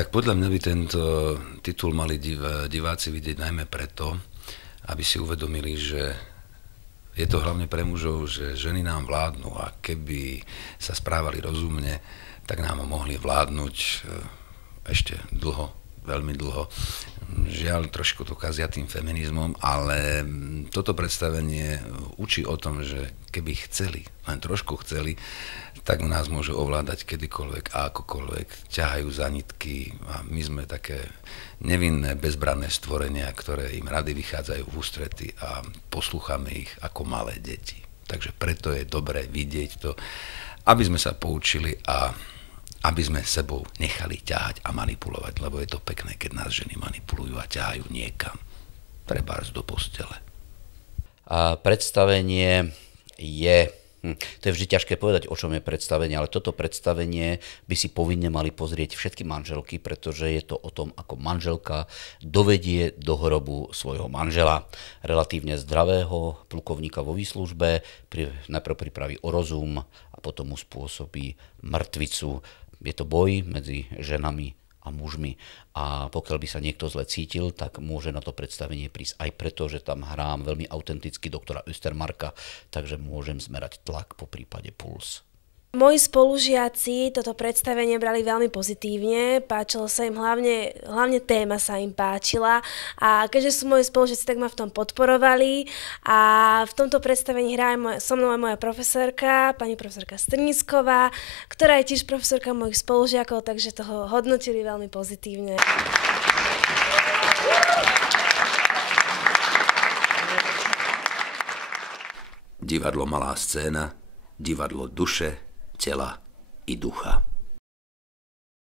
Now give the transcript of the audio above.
Tak podľa mňa by tento titul mali diváci vidieť najmä preto, aby si uvedomili, že je to hlavne pre mužov, že ženy nám vládnu a keby sa správali rozumne, tak nám mohli vládnuť ešte dlho, veľmi dlho. Žiaľ, trošku to kazia tým feminizmom, ale toto predstavenie učí o tom, že keby chceli, len trošku chceli, tak nás môžu ovládať kedykoľvek a akokoľvek. Ťahajú za nitky a my sme také nevinné, bezbranné stvorenia, ktoré im rady vychádzajú v ústrety a poslúchame ich ako malé deti. Takže preto je dobré vidieť to, aby sme sa poučili a aby sme sebou nechali ťahať a manipulovať, lebo je to pekné, keď nás ženy manipulujú a ťahajú niekam, trebárs do postele. A predstavenie je... To je vždy ťažké povedať, o čom je predstavenie, ale toto predstavenie by si povinne mali pozrieť všetky manželky, pretože je to o tom, ako manželka dovedie do hrobu svojho manžela. Relatívne zdravého plukovníka vo výslužbe, najprv pripraví o rozum a potom mu spôsobí mŕtvicu. Je to boj medzi ženami a mužmi. A pokiaľ by sa niekto zle cítil, tak môže na to predstavenie prísť aj preto, že tam hrám veľmi autenticky doktora Östermarka, takže môžem zmerať tlak, po prípade puls. Moji spolužiaci toto predstavenie brali veľmi pozitívne, páčilo sa im hlavne téma sa im páčila a keďže sú moji spolužiaci, tak ma v tom podporovali a v tomto predstavení hrá so mnou aj moja profesorka, pani profesorka Strnísková, ktorá je tiež profesorka mojich spolužiakov, takže toho hodnotili veľmi pozitívne. Divadlo Malá scéna, divadlo duše, tela i ducha.